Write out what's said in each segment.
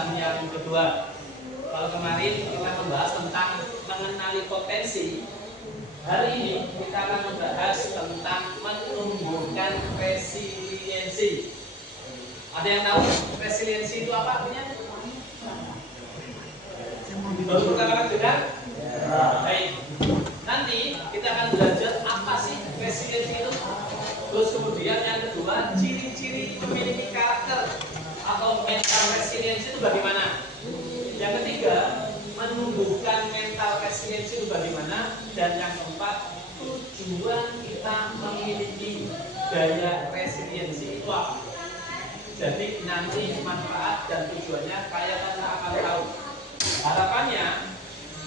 pembahasan yang kedua. Kalau kemarin kita membahas tentang mengenali potensi, hari ini kita akan membahas tentang menumbuhkan resiliensi. Ada yang tahu resiliensi itu apa artinya? Baru pertama kali dengar? Baik. Nanti kita akan belajar apa sih resiliensi itu. Terus kemudian yang kedua, ciri-ciri memiliki karakter atau mental resiliensi itu bagaimana? Yang ketiga, menumbuhkan mental resiliensi itu bagaimana? Dan yang keempat, tujuan kita memiliki daya resiliensi itu apa? Jadi nanti manfaat dan tujuannya kalian akan tahu. Harapannya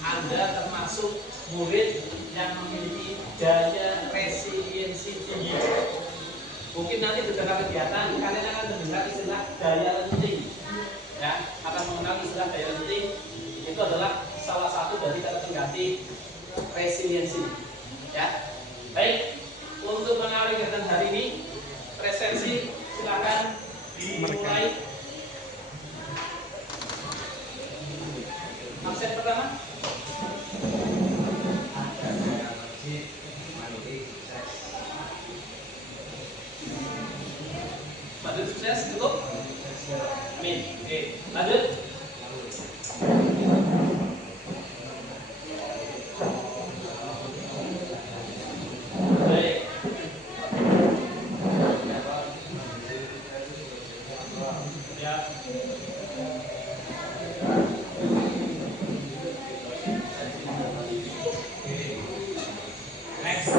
Anda termasuk murid yang memiliki daya resiliensi tinggi. Mungkin nanti di tengah kegiatan kalian akan mendengar istilah daya lenting, ya, akan mengenal istilah daya lenting. Itu adalah salah satu dari kata pengganti resiliensi, ya. Baik, untuk mengawali kegiatan hari ini, presensi silakan dimulai. Absen pertama. Lanjut sukses cukup? Amin. Oke, lanjut. Baik. Ya. Next.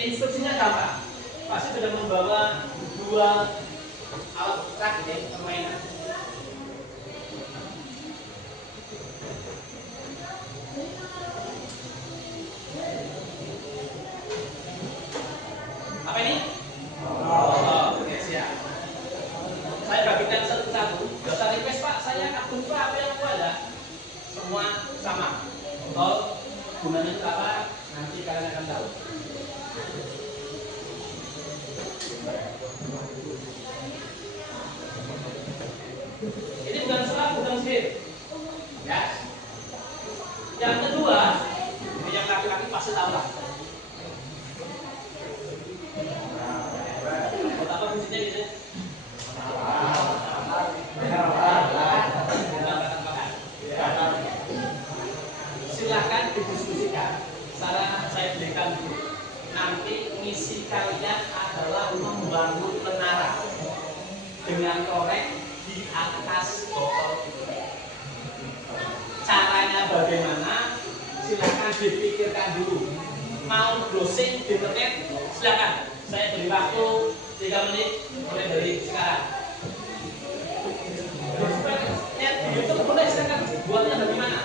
Instruksinya gampang, pasti sudah membawa dua alat praktik permainan. ini? Oh, oke siap. Saya bagikan satu-satu. Gak usah request Pak, saya akun Pak, apa yang aku ada? Semua sama. Kalau gunanya itu apa? Nanti kalian akan tahu. Ini bukan surat, bukan sihir. Ya. Yang kedua, ini yang laki-laki pasti tahu lah. Buat apa fungsinya gitu? Silahkan didiskusikan. Saya berikan dulu. Nanti misi kalian adalah membangun menara dengan korek di atas botol itu. Caranya bagaimana? Silahkan dipikirkan dulu. Mau browsing di internet? Silahkan. Saya beri waktu 3 menit mulai dari sekarang. Lihat di YouTube boleh, silahkan. Buatnya bagaimana?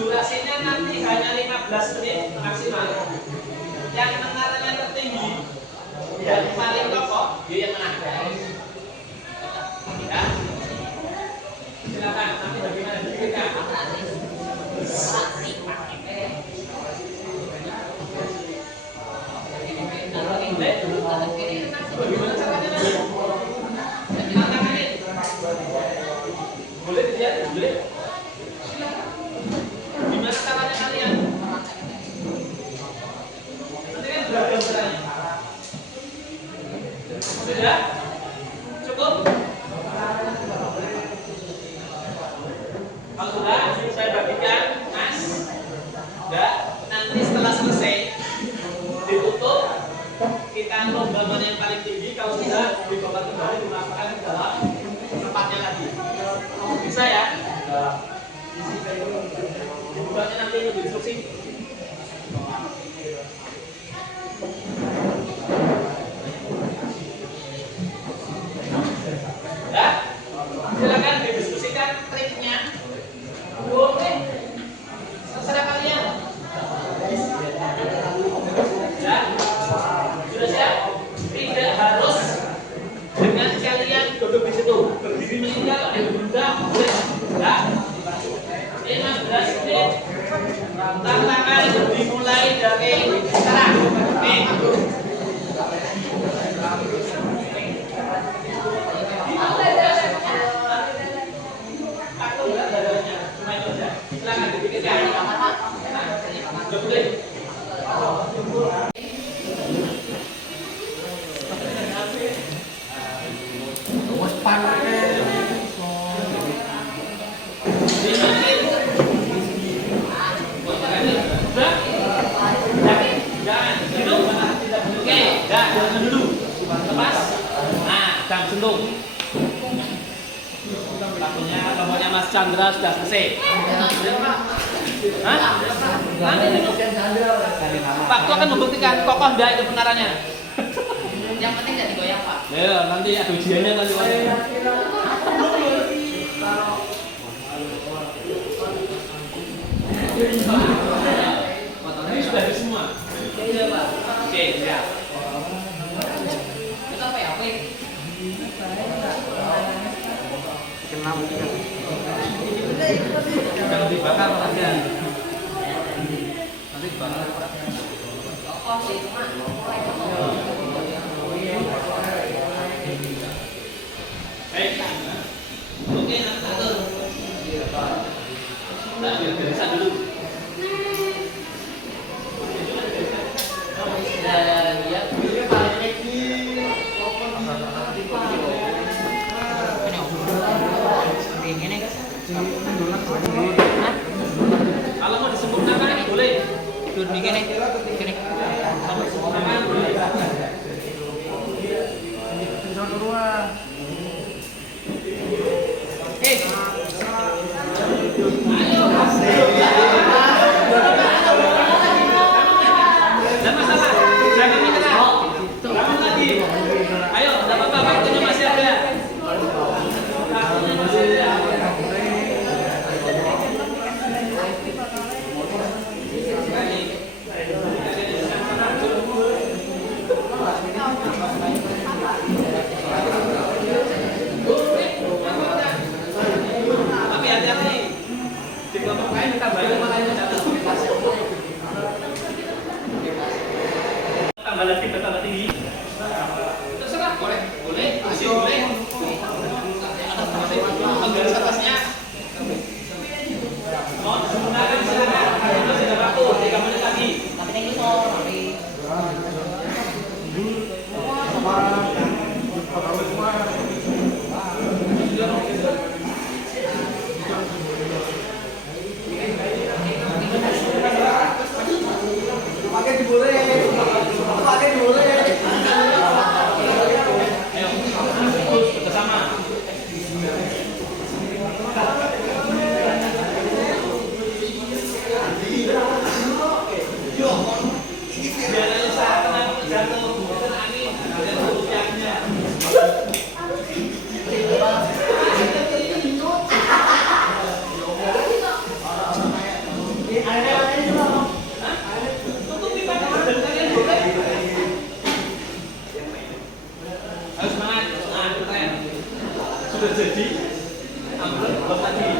Durasinya nanti hanya 15 menit maksimal. Yang menaranya tertinggi dan paling kokoh dia yang menang. Ya. Silakan nanti bagaimana dipikirkan. Bagaimana caranya nanti? Tantanganin. Boleh dilihat? Boleh. Gimana caranya kalian? Nanti kan beragam caranya. Sudah? Cukup? Kalau sudah, saya bagikan, Mas. Sudah, nanti setelah selesai ditutup, kita lomba mana yang paling tinggi. Kalau sudah dibongkar kembali dimasukkan ke dalam tempatnya lagi. Bisa ya? Dibukanya nanti di instruksi. Ya, silakan didiskusikan triknya. Boleh, terserah kalian. Ya, sudah siap? Tidak harus dengan kalian duduk di situ, berdiri meninggal, berbendah, boleh. Ya. 15 menit. Tantangan dimulai dari sekarang. Nih. Aku enggak dadanya, cuma itu aja. Silakan dipikirkan. Sudah boleh. Jangan sentuh. Lampunya Mas Chandra sudah selesai. Hah? Nanti dulu. Waktu akan membuktikan kokoh enggak itu penarannya. Yang penting tidak digoyang, Pak. Ya, nanti ada ujiannya nanti. Ini sudah ada semua. Iya, Pak. Oke, siap. Itu apa ya? Jangan dibakar aja. Nanti dibakar. Oh, sih, cuma Baik. Oke, nanti atur. Nah, garisan dulu. Dan ya, ini Kalau mau disempurnakan boleh. tidur nih gini. Kalau disempurnakan boleh. Jangan masalah, jangan menyerah. Bangun lagi. Ayo, tidak apa-apa, waktunya masih ada. Waktunya masih ada. Tapi hati-hati. Di kelompok lain kita bayar makanya jatuh. Tambah lagi, bertambah tinggi. Terserah, boleh, masih boleh. Penggaris atasnya. Mau disempurnakan silakan. Itu sudah waktu 3 menit lagi. Tapi ini sore. Ayo, terus bersama. Biar aja usaha tenang jatuh, bukan angin, jatuh rupiahnya. Tutup pipanya dan kalian boleh. Ayo semangat, keren. Sudah jadi. Ambil belum lagi.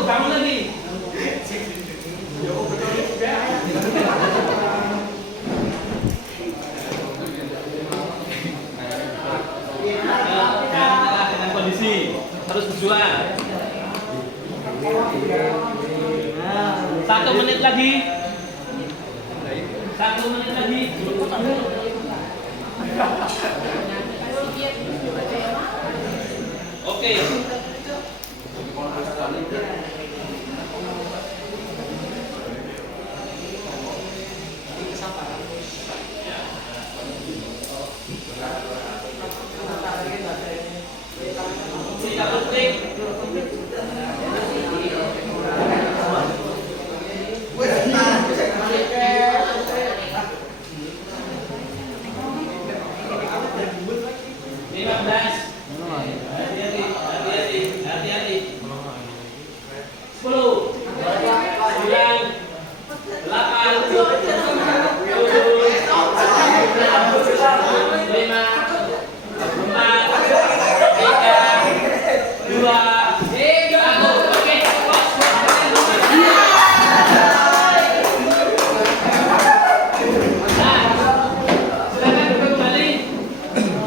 Bangun lagi. Dengan kondisi terus berjuang. 1 menit lagi. 1 menit lagi. Oke.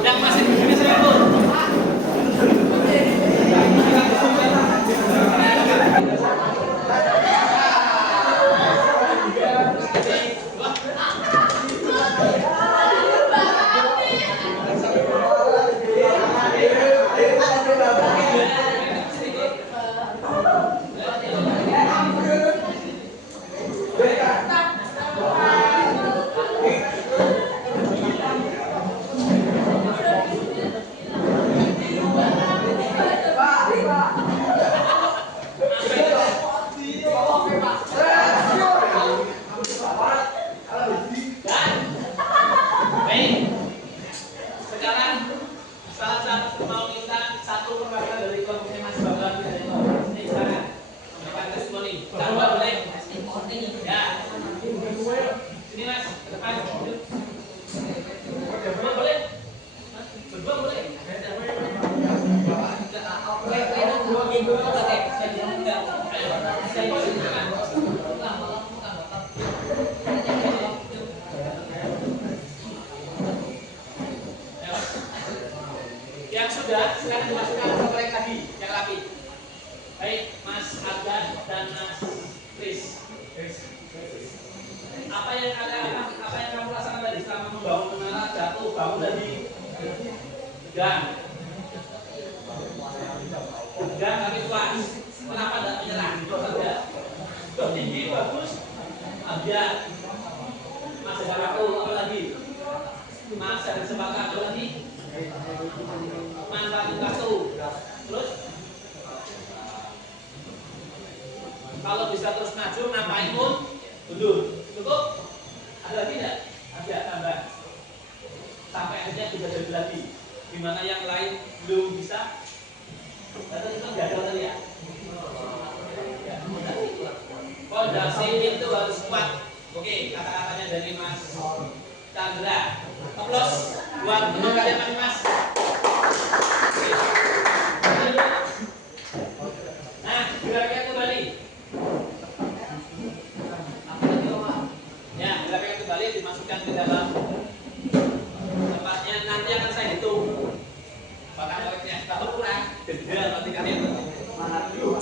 Yang masih begini saya ikut. sudah, silakan dimasukkan ke korek lagi yang rapi. Baik, Mas Argan dan Mas Kris. Apa yang kamu rasakan tadi selama membangun menara jatuh, bangun tadi? Tegang tapi puas. Kenapa tidak menyerah? Saja. Tinggi bagus. Ambil. Masih ada waktu apa lagi? Masih ada kesempatan apa lagi? Manfaatin waktu. Terus kalau bisa terus maju, ngapain pun mundur. Cukup? Ada lagi tidak? Ada tambah. Sampai akhirnya bisa jadi lagi. Dimana yang lain belum bisa. Kata itu gagal tadi ya. Fondasi itu harus kuat. Oke, kata-katanya dari Mas Chandra. Aplaus buat kalian mas-mas. Nah, geraknya kembali. Ya, geraknya kembali dimasukkan ke dalam tempatnya. Nanti akan saya hitung. Apakah koreknya kalau kurang, denda nanti kalian semangat dulu.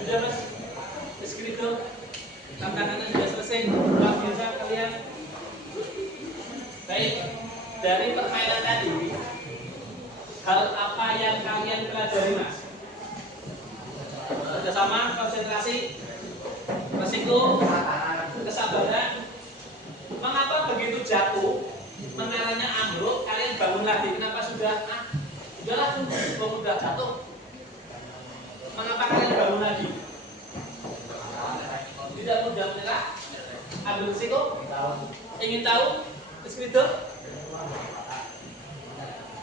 Sudah mas, skripto tantangannya sudah selesai. Luar biasa kalian. Baik, dari permainan tadi, hal apa yang kalian pelajari mas? Kerjasama, konsentrasi, resiko, kesabaran. Mengapa begitu jatuh, menaranya ambruk, kalian bangun lagi? Kenapa sudah? Udahlah, udah jatuh. Mengapa kalian bangun lagi? Tidak mudah menyerah. Ambil risiko. Ingin tahu? Skripto?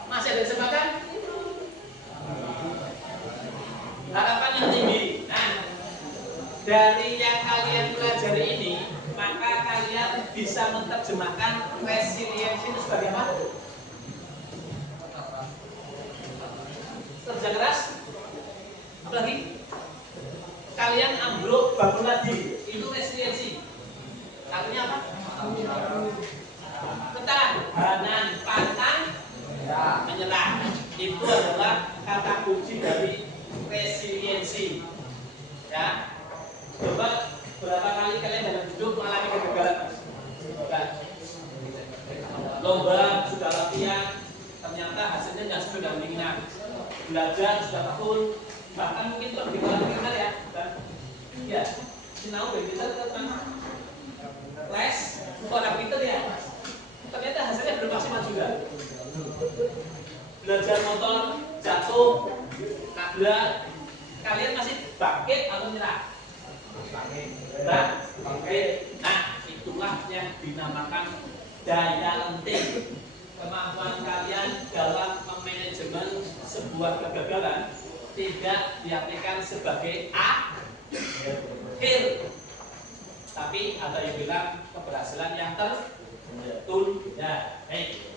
Masih ada kesempatan? Harapan yang tinggi. Nah, dari yang kalian pelajari ini, maka kalian bisa menerjemahkan resiliensi itu sebagai apa? Kerja keras. Apalagi kalian ambruk bangun lagi, itu resiliensi. Artinya apa? Ketahanan, pantang menyerah. Itu adalah kata kunci dari resiliensi. Ya, coba berapa kali kalian dalam hidup mengalami kegagalan? Lomba sudah latihan, ternyata hasilnya nggak sesuai dengan keinginan. Belajar sudah tahun, bahkan mungkin lebih keinginan ya. Ya, sinau begitu teman. Les, orang pintar ya. Ternyata hasilnya belum maksimal juga. Belajar motor, jatuh, nabrak, kalian masih bangkit atau nyerah? Bangkit. Nah, itulah yang dinamakan daya lenting. Kemampuan kalian dalam memanajemen sebuah kegagalan tidak diartikan sebagai akhir, tapi ada yang bilang keberhasilan yang tertunda. Baik.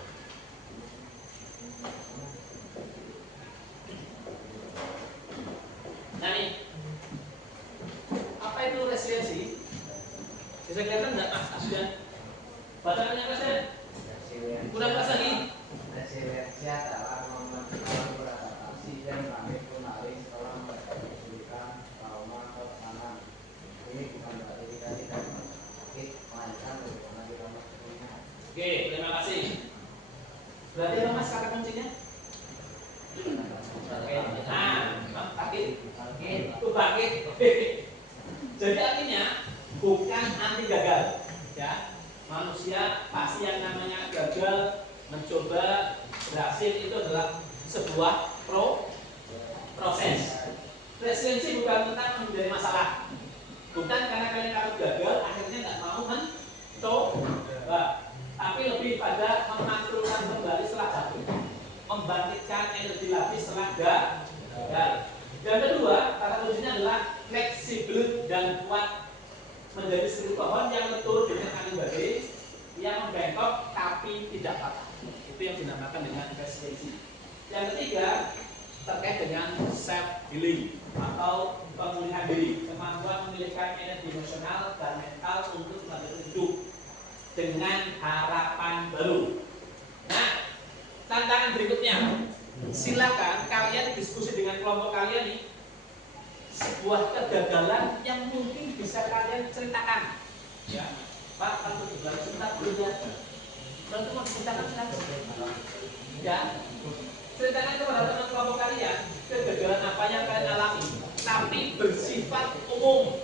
Nah nih, apa itu resiliensi? Bisa kelihatan nggak mas? Sudah bacaannya kelasnya? Kurang kelas lagi? Resiliensi adalah kemampuan beradaptasi dan bangkit kembali setelah menghadapi kesulitan, trauma, atau tekanan. Ini bukan berarti kita tidak sakit, melainkan bagaimana kita menghadapinya. Oke, terima kasih. Berarti apa mas kata kuncinya? Bangkit. Itu bangkit. Jadi artinya bukan anti gagal, ya. Manusia pasti yang namanya gagal, mencoba, berhasil itu adalah sebuah proses. Resiliensi bukan tentang menghindari masalah, bukan karena kalian takut gagal akhirnya nggak mau mencoba, tapi lebih pada memaklukan kembali setelah jatuh, membangkitkan energi lagi setelah gagal. menjadi seperti pohon yang betul dengan angin badai yang membengkok tapi tidak patah. Itu yang dinamakan dengan resiliensi. Yang ketiga terkait dengan self healing atau pemulihan diri, kemampuan memiliki energi emosional dan mental untuk melanjutkan hidup dengan harapan baru. Nah, tantangan berikutnya, silakan kalian diskusi dengan kelompok kalian nih sebuah kegagalan yang mungkin bisa kalian ceritakan. Ya, Pak, kalau kegagalan cerita belum ya? Berarti mau diceritakan silakan. Ya, ceritakan kepada teman kelompok kalian kegagalan apa yang kalian alami, tapi bersifat umum.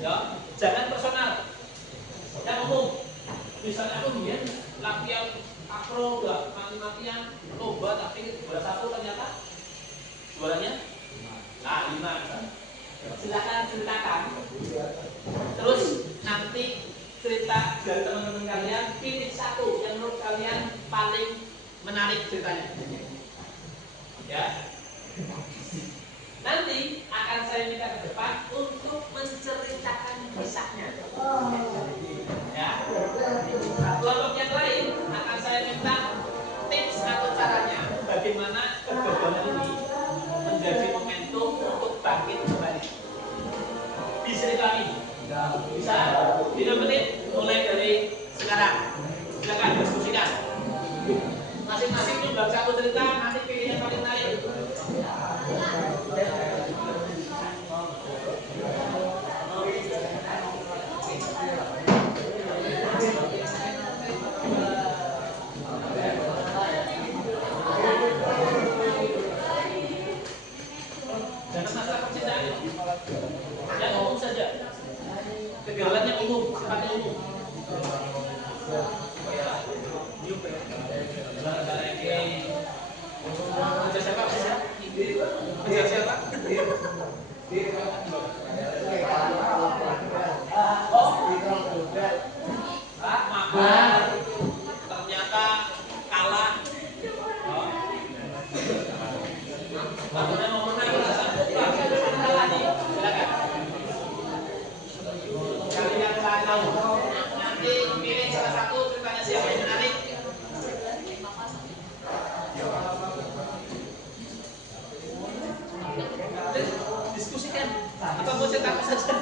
Ya, jangan personal. Yang umum. Misalnya aku dia latihan akro udah mati-matian, lomba tapi juara 1 ternyata juaranya 5. Silakan ceritakan. Terus nanti cerita dari teman-teman kalian, pilih satu yang menurut kalian paling menarik ceritanya. Ya. Nanti akan saya minta ke depan untuk menceritakan kisahnya. Ya. Kelompok yang lain akan saya minta tips atau caranya bagaimana kegagalan ini menjadi momentum untuk bangkit kembali. Bisa dipahami? Bisa? 5 menit mulai dari sekarang. Silakan diskusikan. Masing-masing nyumbang satu cerita, nanti pilih yang paling menarik. Jangan masalah percintaan, yang umum saja. Kegagalan yang umum, sifatnya umum. Kerja siapa? Kerja siapa? Oh, maaf. Ternyata kalah. Maksudnya mau menang kalah nih. Silakan. Kalian tahu. Nanti pilih salah satu ceritanya siapa yang menarik. Diskusikan. Apa mau cerita apa saja?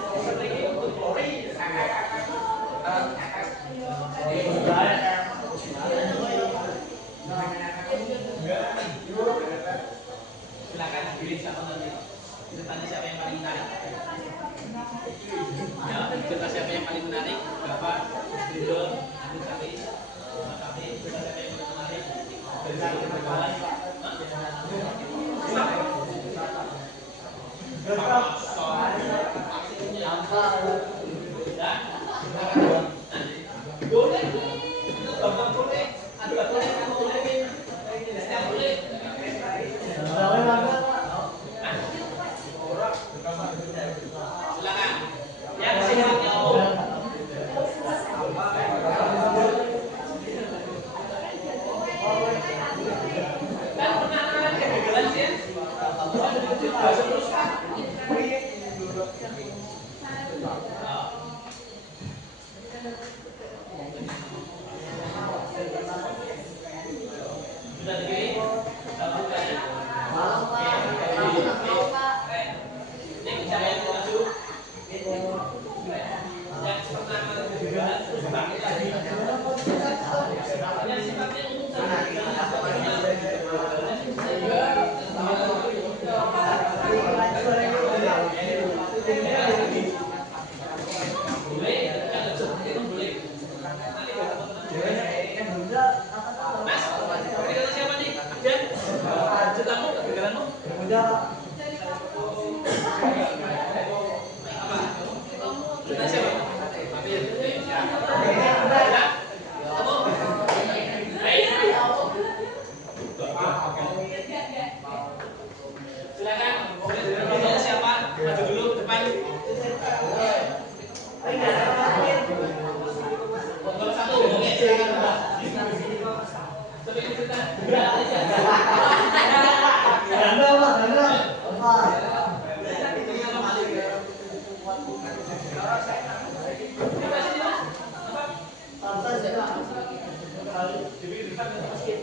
Silakan pilih siapa nanti. Ceritanya siapa yang paling menarik? Ya, cerita siapa yang paling menarik? Bapak, Ridho, Abu Sari, Tapi cerita siapa yang paling menarik? Dari satu kegagalan. Boleh, bapak boleh, ada boleh, kamu boleh, setiap boleh. Silakan. Yang sifatnya umum. Dan pernah ada kegagalan sih? Sudah dipilih? Ini cara yang maju. Yang pernah ada kegagalan terus bangkit lagi. Yang sifatnya umum Mas, kegagalan siapa nih? Ada? Ceritamu, kegagalanmu? Apa? Cerita siapa? Ambil. Ya. Ya. Kamu? Baik. Silakan. Cerita siapa? Maju dulu ke depan. Nomor 1. Oke, silakan. Sampai cerita. di depan masjid.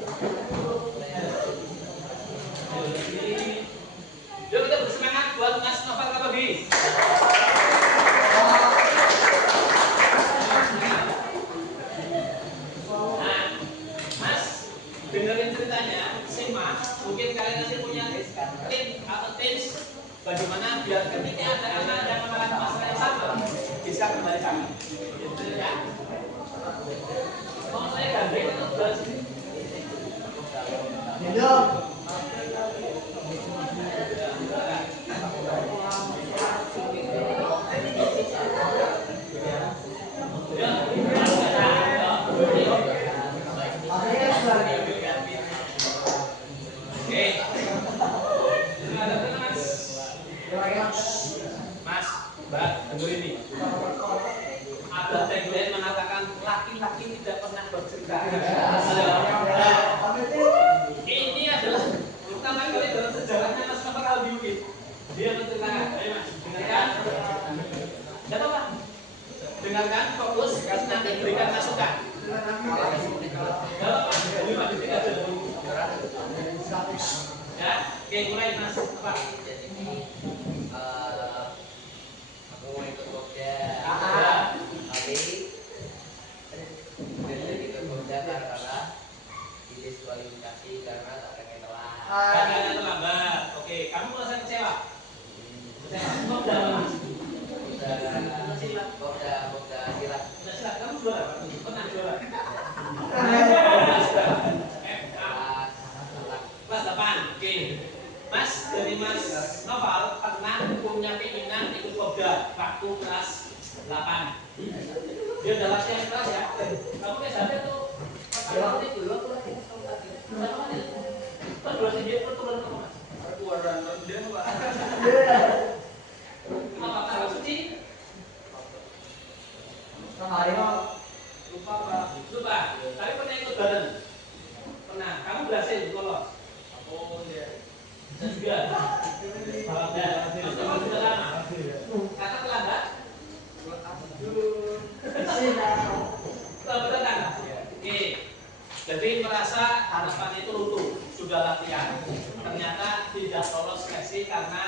Yuk kita bersemangat buat Mas Novel Kapogi. Nah, Mas, dengerin ceritanya, simak. Mungkin kalian nanti punya tip atau tips bagaimana biar ketika ada anak yang mengalami masalah yang sama bisa kembali sama. Gitu ya. Mau saya gandeng atau jual sini? Mas, Mbak, dengerin nih. Ada tagline mengatakan laki-laki tidak pernah bercerita. Ini adalah pertama kali dalam sejarahnya Mas Novel Kapogi. Dia menceritakan, ayo Mas, dengarkan. Tidak apa-apa. Dengarkan, fokus, nanti berikan masukan. Tidak apa-apa. Ini Mas, tidak ada. Ya, oke, mulai Mas. Apa? Aku mau ikut Bogda. Tapi ikut Bogda karena didiskualifikasi karena tak pengen telat. Karena terlambat. Oke, kamu merasa kecewa? Bogda apa? Bogda silat. Kamu juara? Pernah juara? Kelas 8. Oke. Mas, dari Mas Novel pernah punya keinginan ikut Bogda waktu kelas 8. Dia udah latihan kelas ya. Kamu kayak sadar tuh. Kalau itu dulu aku lagi. Sama kan itu. Terus dia turun ke Mas. Aku orang dia Pak. Apa kalau suci? Lupa Pak. Lupa. Tapi pernah ikut bareng. Pernah. Kamu berhasil lolos. Oh iya. Saya juga. Teman-teman sudah lama. Kakak terlambat? Terlambat kan? Oke. Jadi merasa harapan itu runtuh. Sudah latihan. Ternyata tidak lolos seleksi karena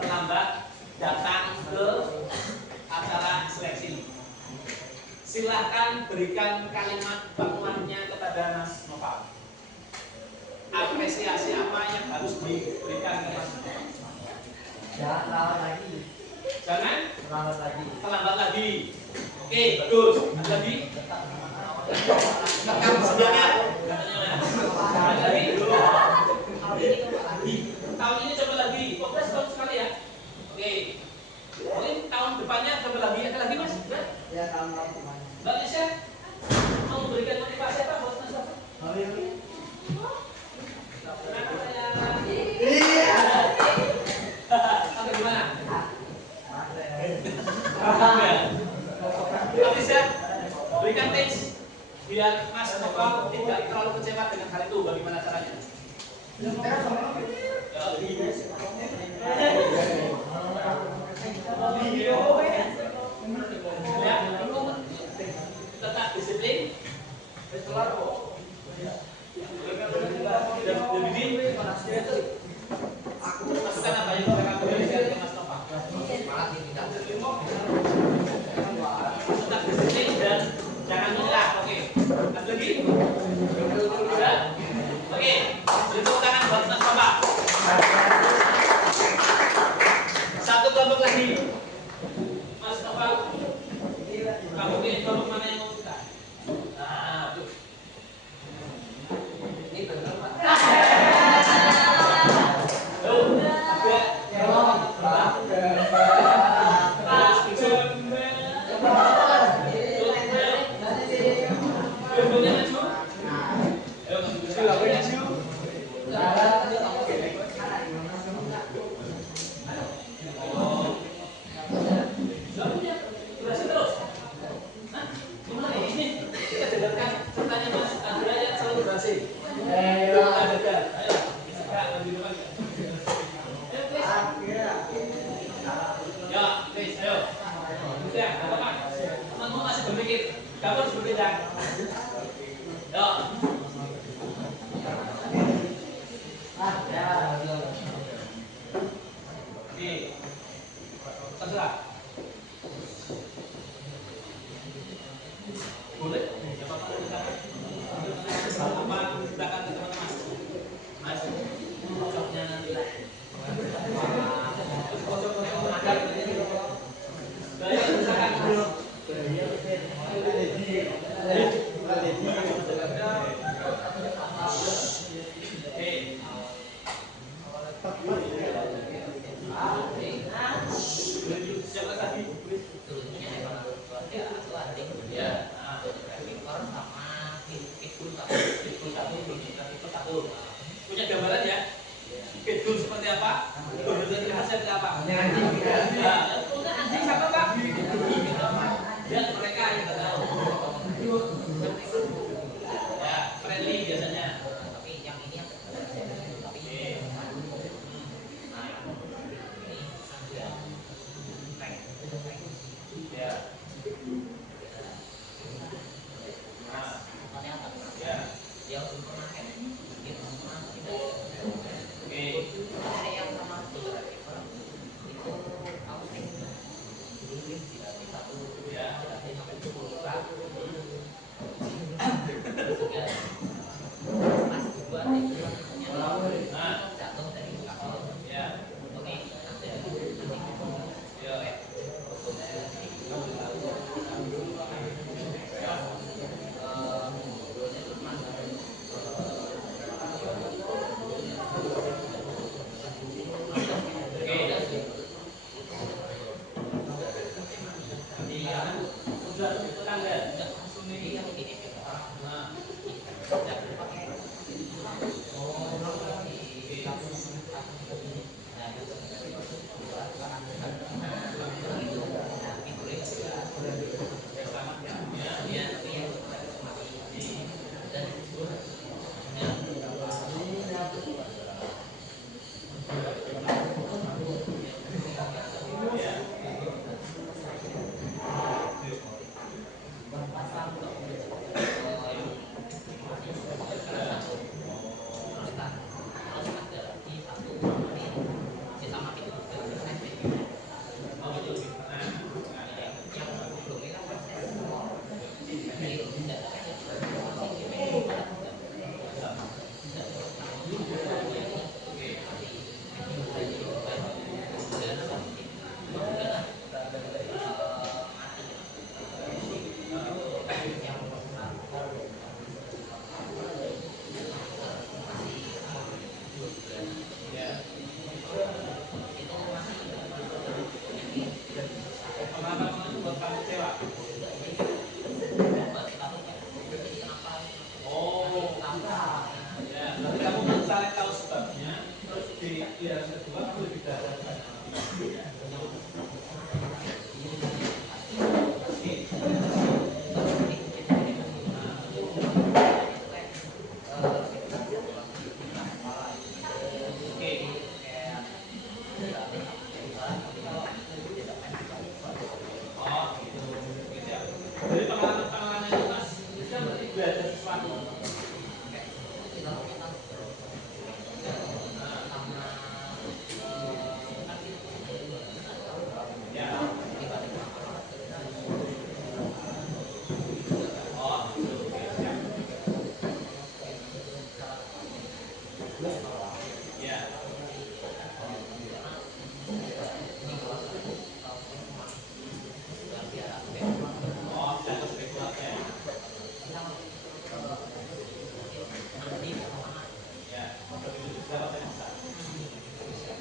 terlambat datang ke acara seleksi. Silahkan berikan kalimat penguatnya kepada Mas Novel. Apresiasi apa yang harus diberikan ke Mas Novel? Jangan lambat lagi. Jangan Lambat lagi. terlambat lagi. Oke, bagus. Ada lagi? Rekam sebenarnya. Ada lagi? Tahun ini coba lagi. Progres tahun sekali ya. Oke. Mungkin tahun depannya coba lagi. Ada lagi Mas? Ya, tahun depan. Mbak Nisha, mau berikan motivasi apa buat Mas Novel? Iya. Atau gimana? Mbak Nisha, berikan tips biar Mas Novel tidak terlalu kecewa dengan hal itu. Bagaimana caranya? Ya, tetap disiplin. Masukan apa yang mereka berikan ke Mas Novel? Tetap disiplin dan jangan menyerah. Oke. Ada lagi? Sudah? Oke. Tepuk tangan buat Mas Novel. Satu kelompok lagi. Mas Novel, kamu pilih kelompok mana yang mau kita? Nah, tuh. Ini benar Pak. Dua-duanya maju. Oke. Terserah. Boleh? Enggak apa-apa. Apa silakan teman-teman. Mas. Pojoknya nanti. Pojok-pojok madang. Baik, silakan. Siapa tadi? Punya gambaran ya? Pitbull seperti apa? Berbeda khasnya seperti apa? Anjing siapa Pak? Lihat mereka yang nggak tahu. Ya, friendly biasanya.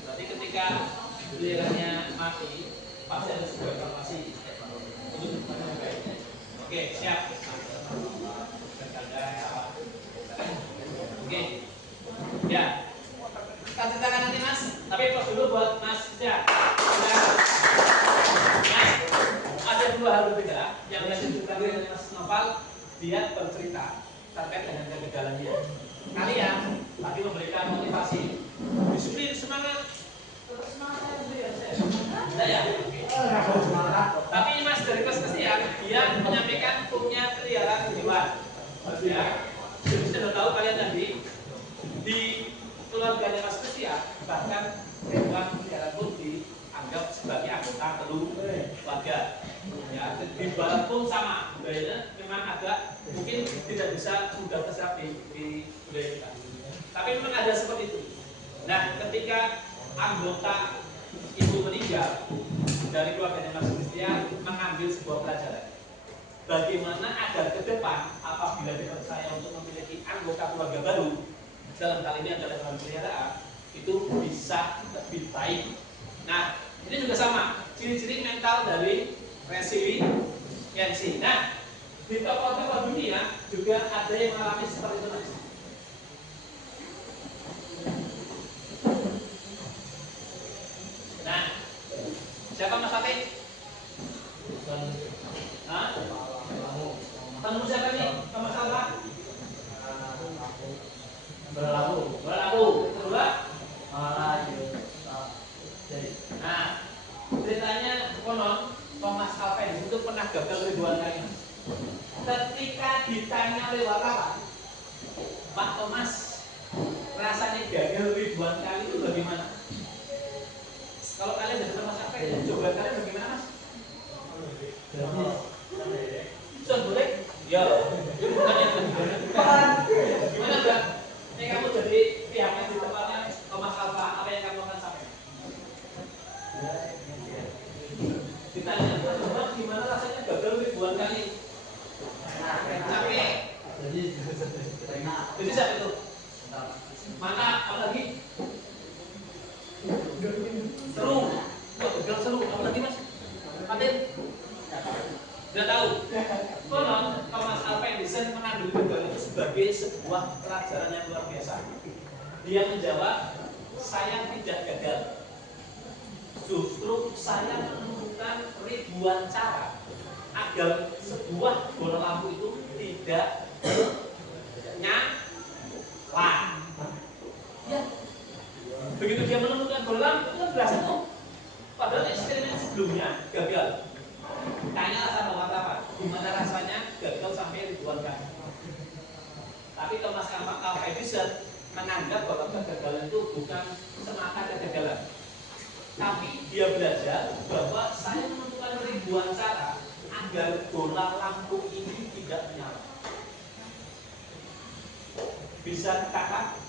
Berarti ketika gilirannya mati, pasti ada sebuah informasi. Oke, siap. Oke, ya. Kasih tangan nanti Mas. Tapi pas dulu buat Mas ya. Mas, ada dua hal berbeda yang diceritakan oleh Mas Noval. Dia bercerita terkait dengan kegagalannya. Kalian tadi memberikan motivasi, disiplin, semangat, tetap semangat ya. Tapi Mas dari kelas kesian, dia menyampaikan punya peliharaan hewan. Ya, jadi sudah tahu kalian tadi di keluarganya Mas Kristia bahkan hewan peliharaan pun dianggap sebagai anggota keluarga. Ya, di barat pun sama, budayanya memang agak mungkin tidak bisa mudah terserap di budaya kita. Tapi memang ada seperti itu. Nah, ketika anggota ibu meninggal dari keluarganya Mas Kristia mengambil sebuah pelajaran. Bagaimana agar ke depan apabila dipercaya untuk memiliki anggota keluarga baru, dalam kali ini adalah hewan peliharaan, itu bisa lebih baik. Nah, ini juga sama, ciri-ciri mental dari resiliensi. Nah, di tokoh-tokoh dunia juga ada yang mengalami seperti itu. Nah, siapa Mas Fatih? Hah? Temu siapa nih? Mas Alfa? Berlaku. Kedua? Nah, ceritanya konon Thomas Alva Edison itu pernah gagal ribuan kali. Ketika ditanya lewat apa? Pak Thomas, rasanya gagal ribuan kali itu bagaimana? Kalau kalian jadi Thomas Alva Edison, coba kalian bagaimana, Mas? Bisa boleh? Ya. Itu bukannya gimana, Bang? Ini kamu jadi pihaknya di tempatnya Thomas Alva, apa yang kamu akan sampaikan? Ditanya, Thomas, gimana rasanya gagal ribuan kali? Capek. Jadi siapa itu? Mana? Apa lagi? Seru. Wah, gagal seru. Apa lagi, Mas? Fatin? Sudah tahu? Konon Thomas Alva Edison mengambil gagal itu sebagai sebuah pelajaran yang luar biasa. Dia menjawab, saya tidak gagal. Justru saya menemukan ribuan cara agar sebuah bola lampu itu tidak nyala. Ya. Begitu dia menemukan bola lampu itu kan berhasil tuh. Padahal eksperimen sebelumnya gagal. Tanya sama apa? Gimana rasanya gagal sampai ribuan kali? Tapi Thomas Alva Edison menganggap bahwa kegagalan itu bukan semata kegagalan. Tapi dia belajar bahwa saya menemukan ribuan cara agar bola lampu ini tidak menyala. Bisa kakak?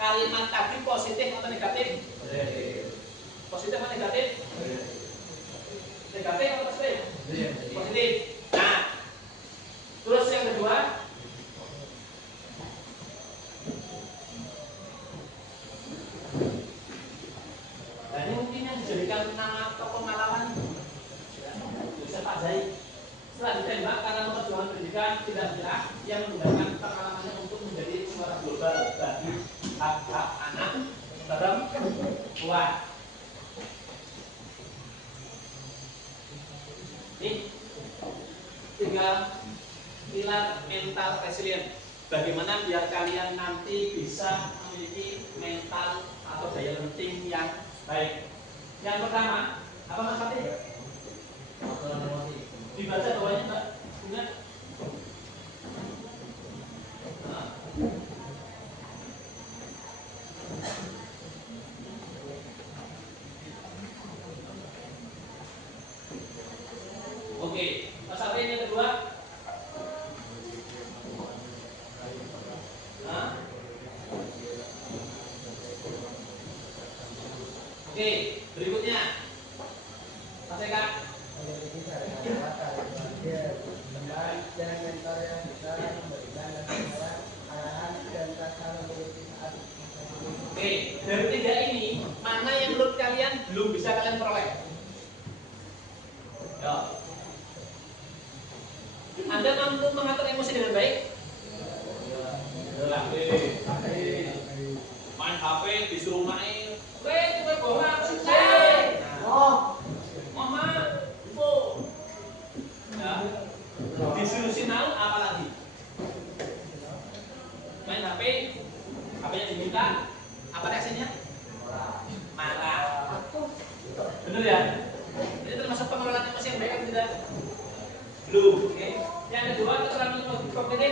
Kalimat tadi positif atau negatif? Positif atau negatif? Negatif atau positif? Positif. Nah, terus yang kedua, nah ini mungkin yang dijadikan nama tokoh pahlawan bisa Pak Zai. Setelah ditembak karena memperjuangkan pendidikan tidak jelas, yang menggunakan pengalamannya untuk menjadi suara global bagi hak-hak anak perempuan. Ini 3 pilar mental resilient. Bagaimana biar kalian nanti bisa memiliki mental atau daya lenting yang baik. Yang pertama, apa Mas Fatih? Dibaca bawahnya Mbak Bunga. Oke, Mas Fatih yang kedua. Oke, berikutnya Mas Eka. Oke, dari 3 ini mana yang menurut kalian belum bisa kalian peroleh? Ya. Anda mampu mengatur emosi dengan baik? Main HP disuruh main. Kowe bola sih. Mama, ibu. Ya. Disuruh sinau apa lagi? Main HP, HP-nya diminta, apa reaksinya? Marah. Benar ya? Ini termasuk pengelolaan emosi yang baik atau tidak? Belum. Oke. Yang kedua, keterampilan kognitif.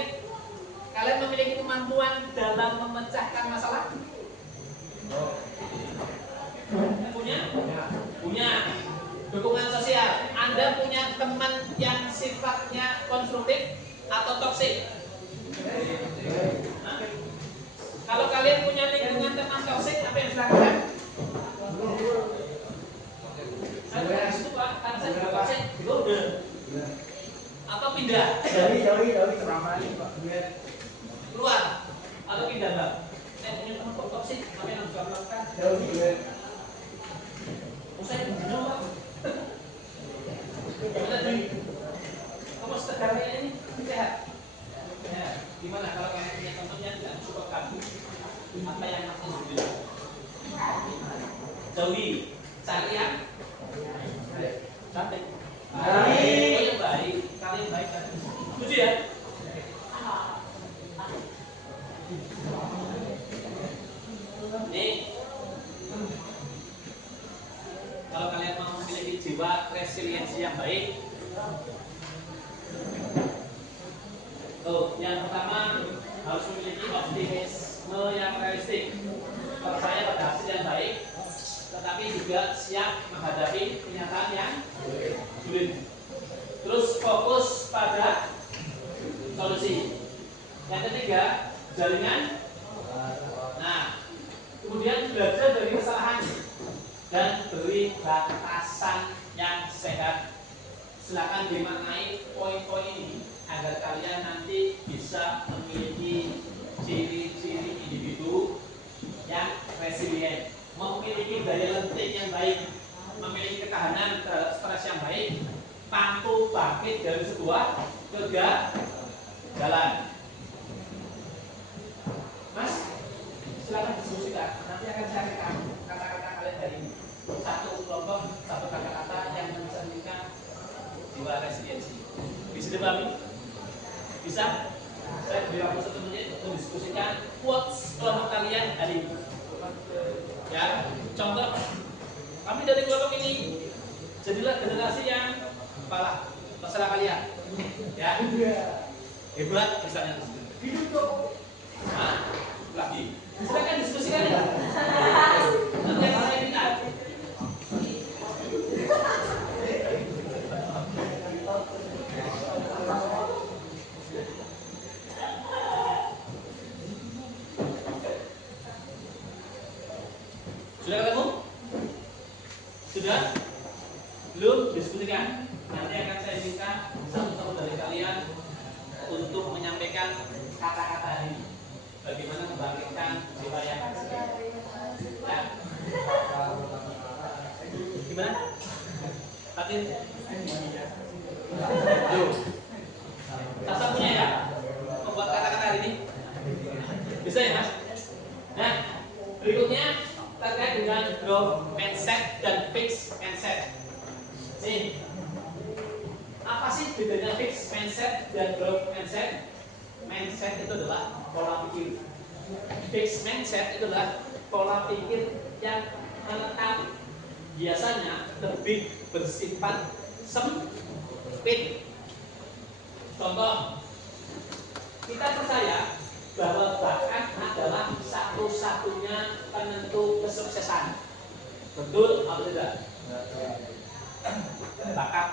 kemampuan dalam memecahkan masalah? Punya? Punya. Dukungan sosial. Anda punya teman yang sifatnya konstruktif atau toksik? Hah? Kalau kalian punya lingkungan teman toksik, apa yang dilakukan? Saya bukan situ Pak, karena saya juga toksik. Itu udah. Atau pindah? Jauhi Pak. Keluar atau pindah Mbak? Saya punya teman kok toksik, apa yang harus saya lakukan? Jauhi. Saya benar Pak. Gimana Dwi? Kamu setegarnya ini sehat? Ya, gimana kalau kamu punya teman yang tidak support kamu? Apa yang maksudnya bilang? Jauhi, cari yang cantik. Oh yang baik, kalian baik kan? Setuju ya? Nih, kalau kalian mau memiliki jiwa resiliensi yang baik, yang pertama harus memiliki optimisme yang realistik, percaya pada hasil yang baik, tetapi juga siap menghadapi kenyataan yang sulit. Terus fokus pada solusi. Yang ketiga, jaringan. Nah, kemudian belajar dari kesalahan dan beri batasan yang sehat. Silakan dimaknai poin-poin ini agar kalian nanti bisa memiliki ciri-ciri individu yang resilient, memiliki daya lentik yang baik, memiliki ketahanan terhadap stres yang baik, mampu bangkit dari sebuah kegagalan. Mas, silakan diskusikan. Nanti akan saya rekam kata-kata kalian dari ini. Satu kelompok, satu kata-kata yang mencerminkan jiwa resiliensi. Bisa dipahami? Bisa? Saya beri waktu 1 menit untuk mendiskusikan quotes kelompok kalian hari ini. Ya, contoh, kami dari kelompok ini jadilah generasi yang apalah, terserah kalian. Ya, hebat misalnya. Hidup dong. Nah, lagi. Silakan diskusikan ya. Nanti akan saya minta. Sudah ketemu? Sudah? Belum? Diskusikan. Nanti akan saya minta satu-satu dari kalian untuk menyampaikan kata-kata ini. Bagaimana membangkitkan jiwa yang ya. Gimana? Fatin? Yuk. Sasa punya ya? Membuat kata-kata hari ini? Bisa ya Mas? Nah, berikutnya terkait dengan growth mindset dan fixed mindset. Nih, apa sih bedanya fixed mindset dan growth mindset? Mindset itu adalah pola pikir. Fixed mindset itu adalah pola pikir yang menetap, biasanya lebih bersifat sempit. Contoh, kita percaya bahwa bakat adalah satu-satunya penentu kesuksesan. Betul atau tidak? Bakat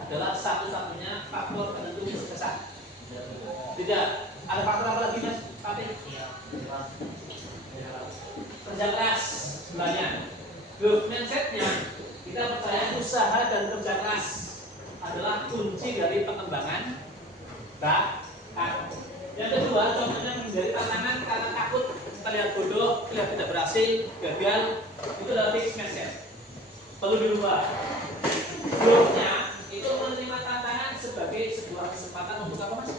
adalah satu-satunya faktor penentu kesuksesan. Tidak. Ada faktor apa lagi Mas? Fatih? Kerja keras sebenarnya. Growth mindsetnya kita percaya usaha dan kerja keras adalah kunci dari pengembangan bakat. Yang kedua, contohnya menjadi tantangan karena takut terlihat bodoh, terlihat tidak berhasil, gagal, itu adalah fixed mindset. Perlu dirubah. Growth-nya itu menerima tantangan sebagai sebuah kesempatan untuk apa Mas?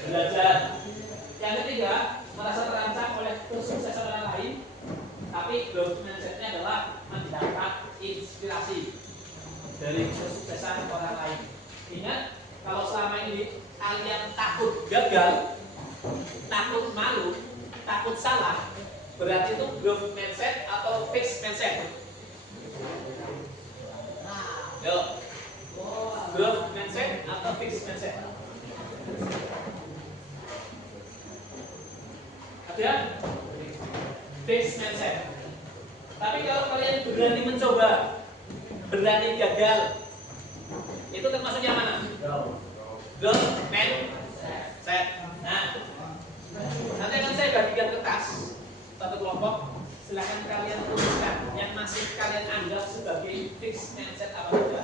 Belajar. Yang ketiga, merasa terancam oleh kesuksesan orang lain, tapi growth mindset-nya adalah mendapat inspirasi dari kesuksesan orang lain. Ingat, kalau selama ini kalian takut gagal, takut malu, takut salah, berarti itu growth mindset atau fixed mindset. Yuk, growth mindset atau fixed mindset? fixed mindset. Tapi kalau kalian berani mencoba, berani gagal, itu termasuk yang mana? Growth mindset. Nah, nanti akan saya bagikan kertas satu kelompok. Silakan kalian tuliskan yang masih kalian anggap sebagai fixed mindset apa saja.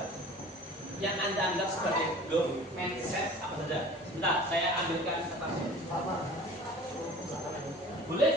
Yang Anda anggap sebagai growth mindset apa saja. Bentar, saya ambilkan kertasnya. Boleh?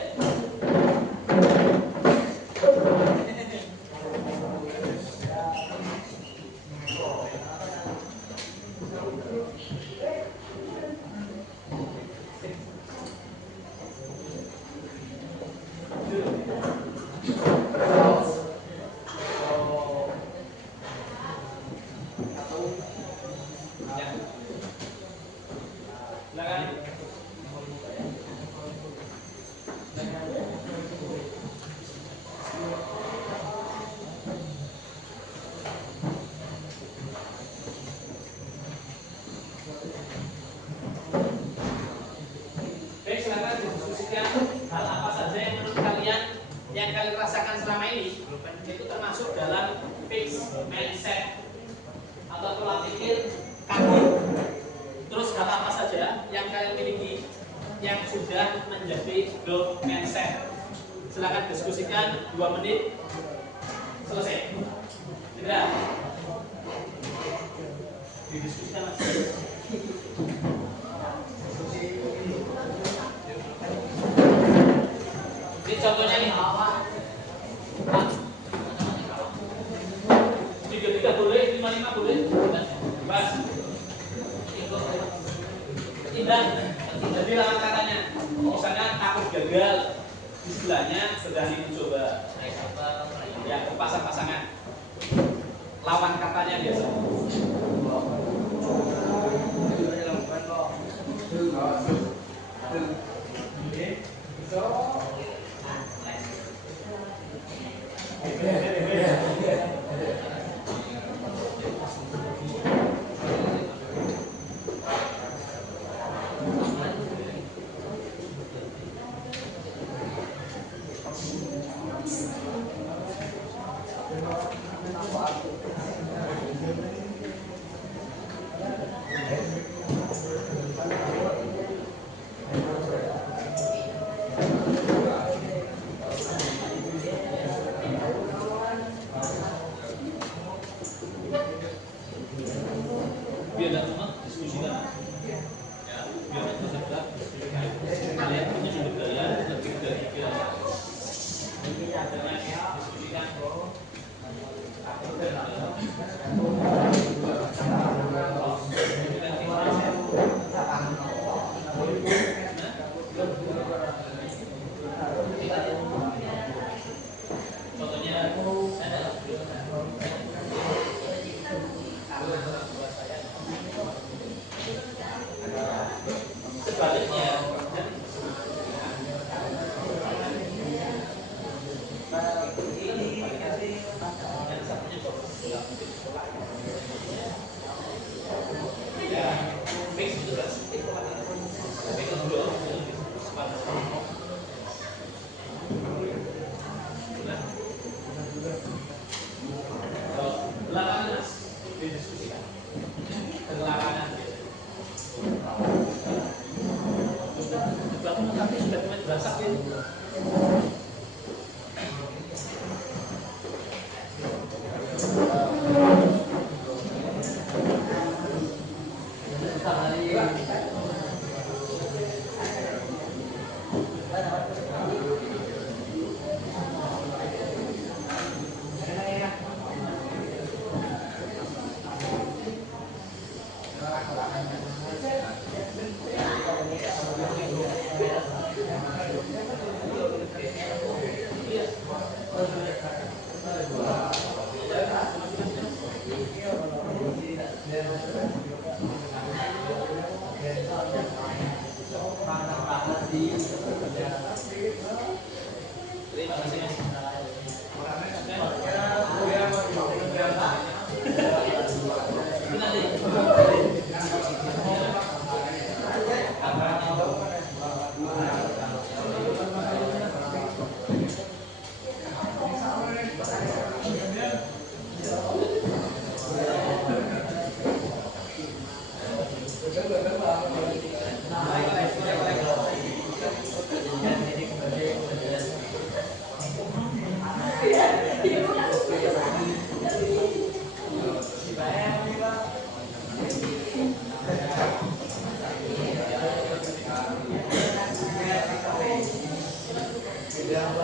Hal apa saja yang menurut kalian yang kalian rasakan selama ini itu termasuk dalam fixed mindset atau pola pikir kamu. Terus hal apa saja yang kalian miliki yang sudah menjadi growth mindset. Silakan diskusikan 2 menit selesai. Segera didiskusikan mas. Ini contohnya nih. 33 boleh, 55 boleh. Bebas. Indah. Jadi lawan katanya. Misalnya takut gagal, istilahnya berani mencoba. Ya, pasang-pasangan. Lawan katanya biasa. Biar tidak cuma diskusikan, ya, biar tidak tersebar diskusikan. Kalian punya sumber daya lebih dari pikiran. Adanya diskusikan. Contohnya sebaliknya ya, fix itu jelas. Tapi kalau dua belakangan mas didiskusikan belakangan tapi sudah mulai berasa terima kasih mas. Yang